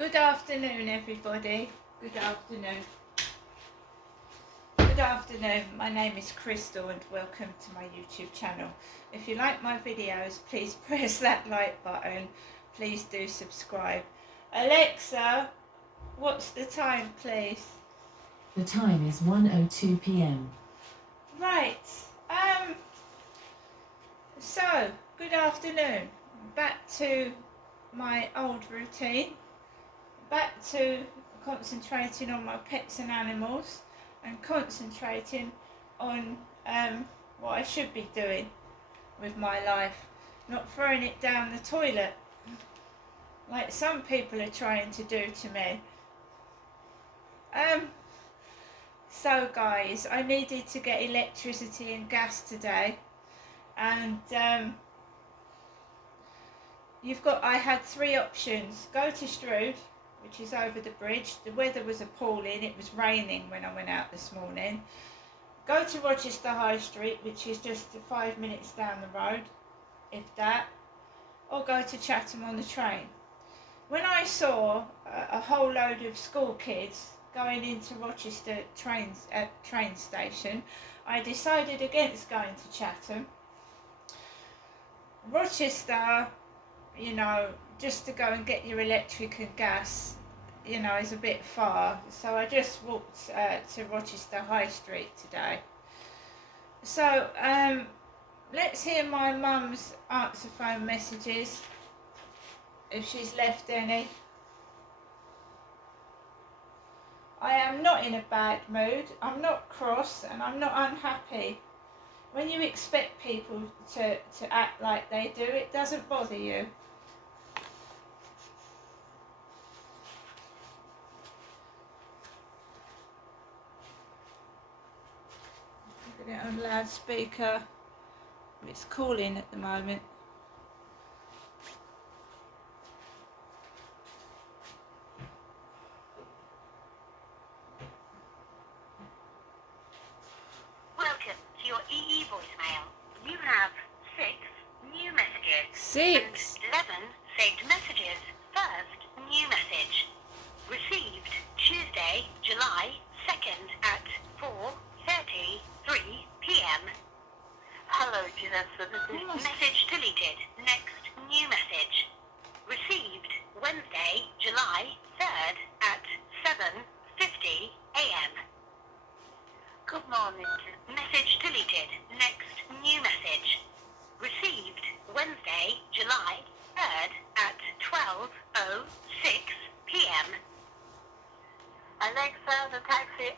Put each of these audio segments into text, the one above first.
Good afternoon, everybody. Good afternoon. Good afternoon. My name is Crystal and welcome to my YouTube channel. If you like my videos, please press that like button. Please do subscribe. Alexa, what's the time, please? The time is 1:02 p.m. Right. So, good afternoon. Back to my old routine. Back to concentrating on my pets and animals and concentrating on what I should be doing with my life, not throwing it down the toilet like some people are trying to do to me. So guys, I needed to get electricity and gas today, and I had three options. Go to Strood, which is over the bridge. The weather was appalling. It was raining when I went out this morning. Go to Rochester High Street, which is just 5 minutes down the road, if that, or go to Chatham on the train. When I saw a whole load of school kids going into Rochester train station, I decided against going to Chatham. Rochester, just to go and get your electric and gas, is a bit far. So I just walked to Rochester High Street today. So let's hear my mum's answer phone messages, if she's left any. I am not in a bad mood. I'm not cross and I'm not unhappy. When you expect people to act like they do, it doesn't bother you. Put it on loudspeaker. It's calling at the moment. Welcome to your EE voicemail. You have 6 new messages. 6. And 11 saved messages. First new message. Received Tuesday, July 2nd at 4:33 p.m. Hello, Janessa. This is message deleted. Next new message. Received Wednesday, July 3rd at 7:50 a.m. Good morning. Message deleted. Next new message. Received Wednesday, July 3rd at 12:06 p.m. Alexa, the taxi.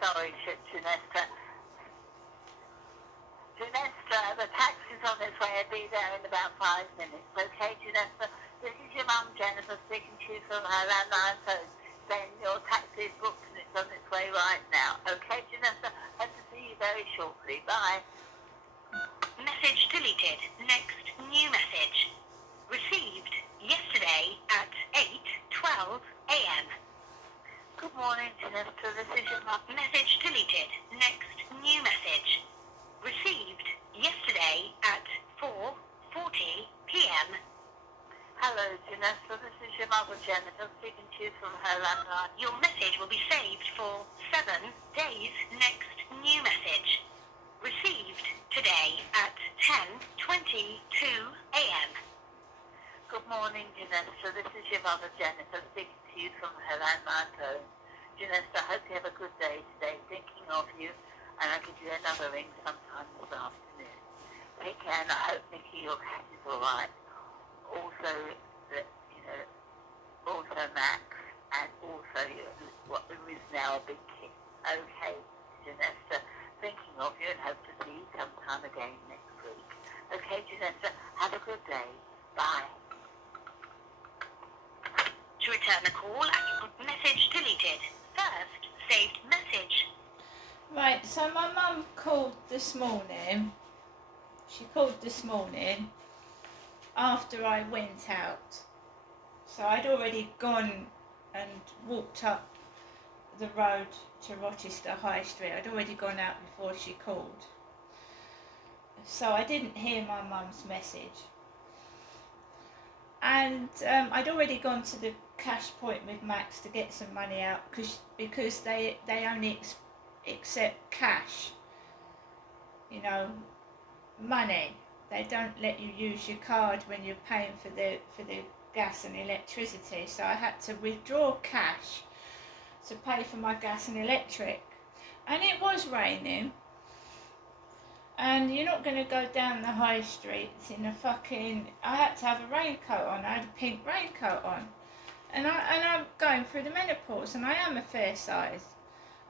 Sorry, Janessa. Janessa, the taxi's on its way. I'll be there in about 5 minutes. Okay, Janessa? This is your mum, Jennifer, speaking to you from her landline phone, saying your taxi is booked and it's on its way right now. Okay, Janessa? Hope to see you very shortly. Bye. Message deleted. Next new message. Received yesterday at 8:12 a.m. Good morning, Janessa. This is your mum. Message deleted. Next new message. Received yesterday at 4:40 p.m. Hello, Janessa. This is your mother, Jennifer, speaking to you from her landline. Your message will be saved for 7 days. Next new message. Received today at 10:22 a.m. Good morning, Janessa. This is your mother, Jennifer, speaking to you from her landline phone. Janessa, I hope you have a good day today. Thinking of you, and I'll give you another ring sometime this afternoon. Take care, and I hope, Nikki, your cat is all right. Also, also Max, and also who is now a big kid. Okay, Janessa, thinking of you and hope to see you sometime again next week. Okay, Janessa, have a good day. Bye. To return the call, message deleted. First saved message. Right, so my mum called this morning. She called this morning after I went out. So I'd already gone and walked up the road to Rochester High Street. I'd already gone out before she called. So I didn't hear my mum's message. And I'd already gone to the cash point with Max to get some money out because they only accept cash, you know, money. They don't let you use your card when you're paying for the gas and electricity. So I had to withdraw cash to pay for my gas and electric. And it was raining. And you're not going to go down the high streets in a fucking... I had to have a raincoat on. I had a pink raincoat on. And I'm going through the menopause, and I am a fair size.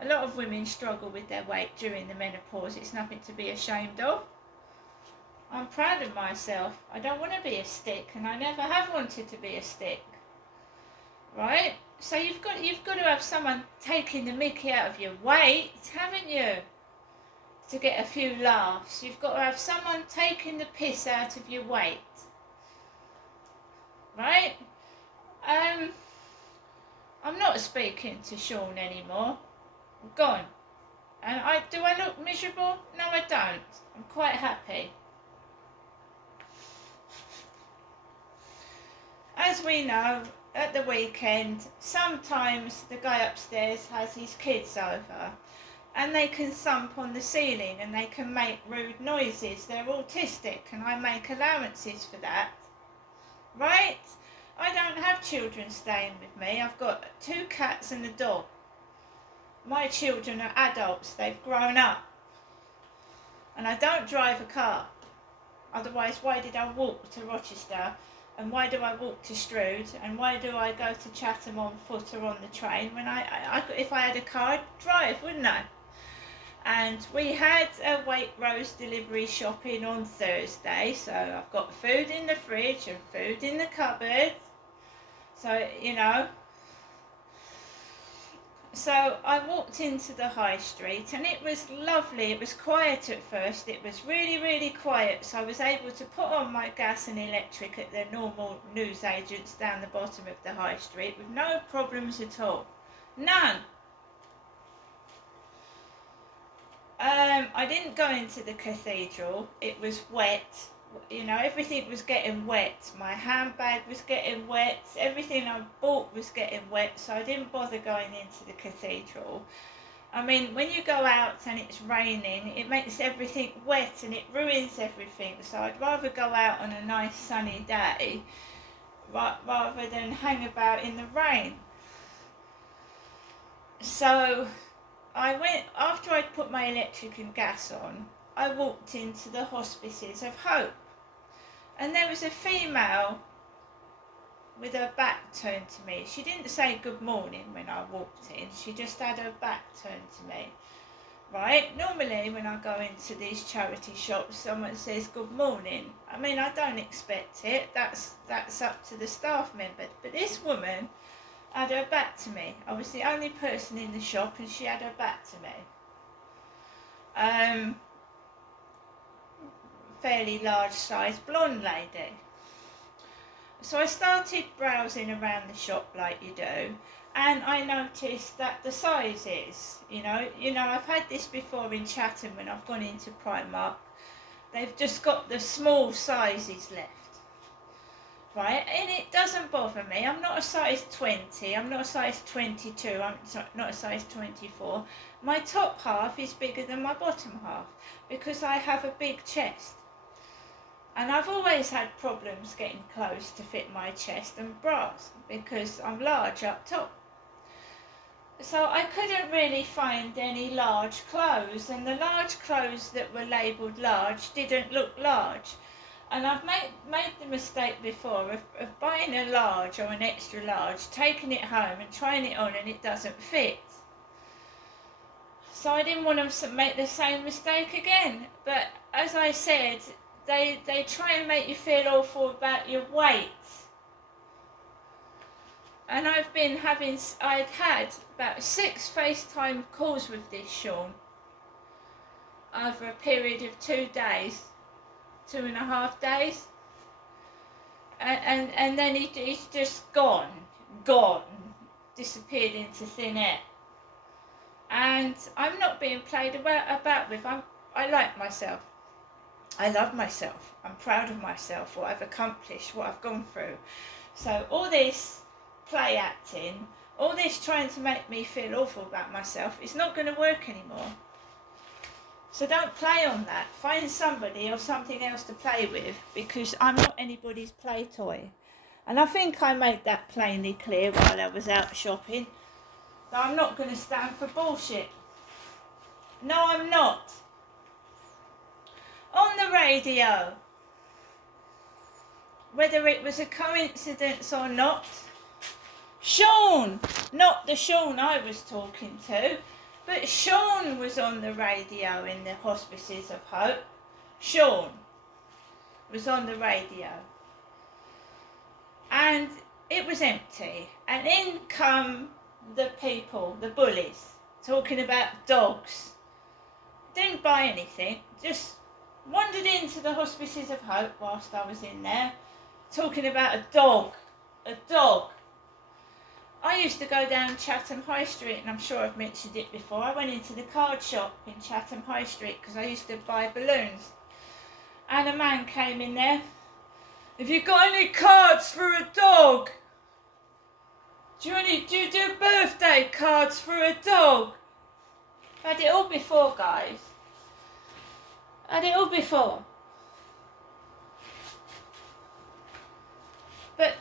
A lot of women struggle with their weight during the menopause. It's nothing to be ashamed of. I'm proud of myself. I don't want to be a stick, and I never have wanted to be a stick. Right? So you've got to have someone taking the mickey out of your weight, haven't you? To get a few laughs. You've got to have someone taking the piss out of your weight. Right? I'm not speaking to Sean anymore. I'm gone. And do I look miserable? No, I don't. I'm quite happy. As we know, at the weekend, sometimes the guy upstairs has his kids over and they can thump on the ceiling and they can make rude noises. They're autistic and I make allowances for that. Right? I don't have children staying with me. I've got 2 cats and a dog. My children are adults. They've grown up. And I don't drive a car. Otherwise, why did I walk to Rochester? And why do I walk to Strood? And why do I go to Chatham on foot or on the train? When if I had a car, I'd drive, wouldn't I? And we had a Waitrose delivery shopping on Thursday. So I've got food in the fridge and food in the cupboard. So, you know. So I walked into the high street and it was lovely. It was quiet at first. It was really, really quiet. So I was able to put on my gas and electric at the normal newsagents down the bottom of the high street with no problems at all. None. I didn't go into the cathedral. It was wet. You know, everything was getting wet. My handbag was getting wet. Everything I bought was getting wet, so I didn't bother going into the cathedral. I mean, when you go out and it's raining, it makes everything wet and it ruins everything. So I'd rather go out on a nice sunny day rather than hang about in the rain. So I went, after I'd put my electric and gas on, I walked into the Hospices of Hope. And there was a female with her back turned to me. She didn't say good morning when I walked in. She just had her back turned to me. Right? Normally when I go into these charity shops, someone says good morning. I mean, I don't expect it. That's up to the staff member. But this woman had her back to me. I was the only person in the shop and she had her back to me. Fairly large sized blonde lady. So I started browsing around the shop like you do, and I noticed that the sizes, you know I've had this before in Chatham when I've gone into Primark. They've just got the small sizes left, right? And it doesn't bother me. I'm not a size 20, I'm not a size 22, I'm not a size 24. My top half is bigger than my bottom half because I have a big chest. And I've always had problems getting clothes to fit my chest and bras because I'm large up top. So I couldn't really find any large clothes, and the large clothes that were labelled large didn't look large. And I've made the mistake before of buying a large or an extra large, taking it home and trying it on and it doesn't fit. So I didn't want to make the same mistake again. But as I said, they try and make you feel awful about your weight. And I'd had about 6 FaceTime calls with this Sean over a period of 2 days, 2.5 days. And then he's just gone, disappeared into thin air. And I'm not being played about with. I like myself. I love myself. I'm proud of myself, what I've accomplished, what I've gone through. So all this play acting, all this trying to make me feel awful about myself, it's not going to work anymore. So don't play on that. Find somebody or something else to play with, because I'm not anybody's play toy. And I think I made that plainly clear while I was out shopping. That I'm not going to stand for bullshit. No, I'm not. On the radio, whether it was a coincidence or not, Sean, not the Sean I was talking to, but Sean was on the radio in the Hospices of Hope. Sean was on the radio. And it was empty. And in come the people, the bullies, talking about dogs. Didn't buy anything, just wandered into the Hospices of Hope whilst I was in there, talking about a dog. A dog. I used to go down Chatham High Street, and I'm sure I've mentioned it before. I went into the card shop in Chatham High Street because I used to buy balloons. And a man came in there. Have you got any cards for a dog? Do you do birthday cards for a dog? I've had it all before, guys. Had it all before. But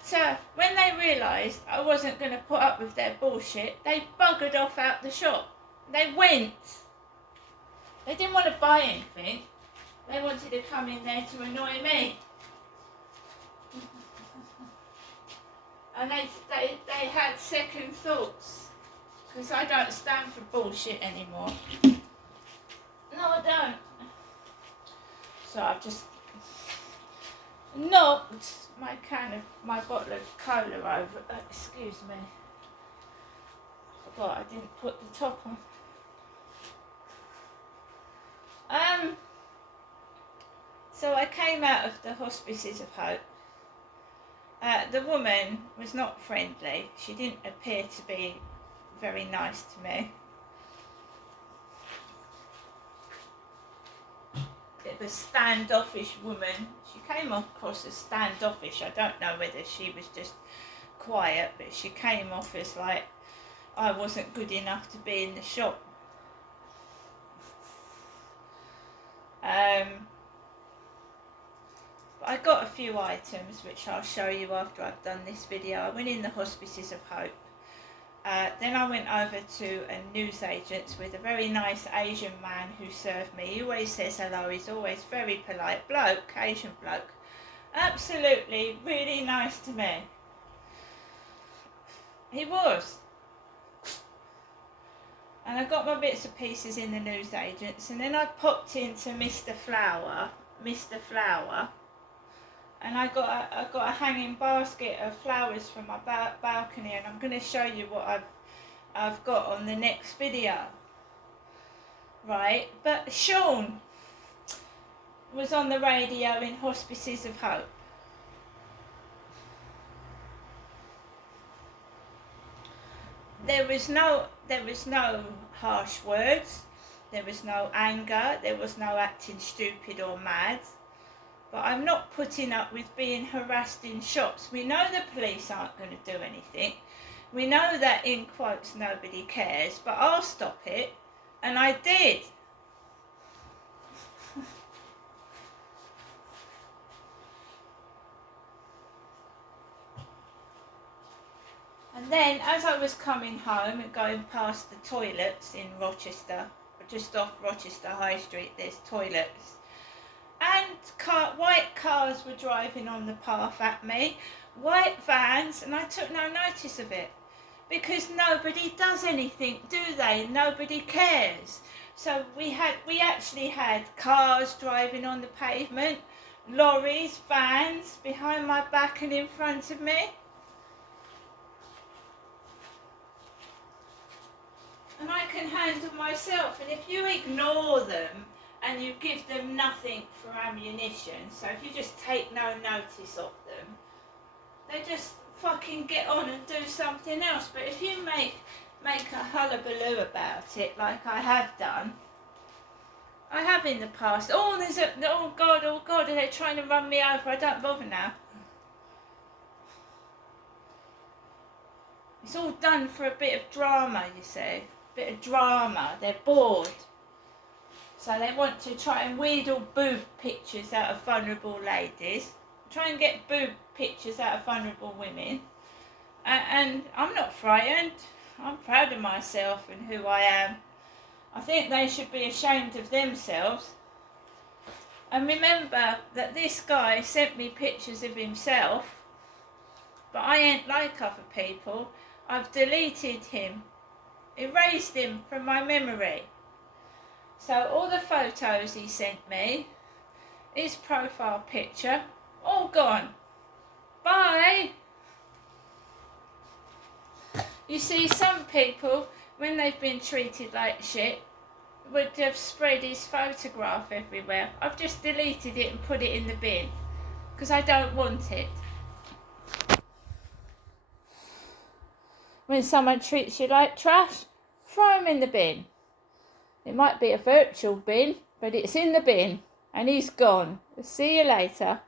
when they realised I wasn't going to put up with their bullshit, they buggered off out the shop. They went. They didn't want to buy anything. They wanted to come in there to annoy me. And they had second thoughts. Because I don't stand for bullshit anymore. No, I don't. So I've just knocked my bottle of cola over. Excuse me. I forgot I didn't put the top on. So I came out of the Hospices of Hope. The woman was not friendly. She didn't appear to be very nice to me. It was a standoffish woman. She came across as standoffish. I don't know whether she was just quiet, but she came off as like I wasn't good enough to be in the shop. But I got a few items which I'll show you after I've done this video. I went in the Hospices of Hope. Then I went over to a newsagent's with a very nice Asian man who served me. He always says hello. He's always very polite bloke, Asian bloke. Absolutely, really nice to me. He was. And I got my bits and pieces in the newsagent's, and then I popped into Mr. Flower, and I got a hanging basket of flowers from my balcony, and I'm going to show you what I've got on the next video. Right, but Sean was on the radio in Hospices of Hope. There was no harsh words, there was no anger, there was no acting stupid or mad. But I'm not putting up with being harassed in shops. We know the police aren't going to do anything. We know that, in quotes, nobody cares, but I'll stop it. And I did. And then, as I was coming home and going past the toilets in Rochester, just off Rochester High Street, there's toilets. And white cars were driving on the path at me, white vans, and I took no notice of it. Because nobody does anything, do they? Nobody cares. So we actually had cars driving on the pavement, lorries, vans, behind my back and in front of me. And I can handle myself, and if you ignore them and you give them nothing for ammunition, so if you just take no notice of them, they just fucking get on and do something else. But if you make a hullabaloo about it, like I have done, I have in the past, oh God, are they trying to run me over? I don't bother now. It's all done for a bit of drama, you see. A bit of drama. They're bored. So they want to try and wheedle boob pictures out of vulnerable ladies. Try and get boob pictures out of vulnerable women. And I'm not frightened. I'm proud of myself and who I am. I think they should be ashamed of themselves. And remember that this guy sent me pictures of himself, but I ain't like other people. I've deleted him, erased him from my memory. So all the photos he sent me, his profile picture, all gone. Bye! You see, some people, when they've been treated like shit, would have spread his photograph everywhere. I've just deleted it and put it in the bin because I don't want it. When someone treats you like trash, throw him in the bin. It might be a virtual bin, but it's in the bin and he's gone. See you later.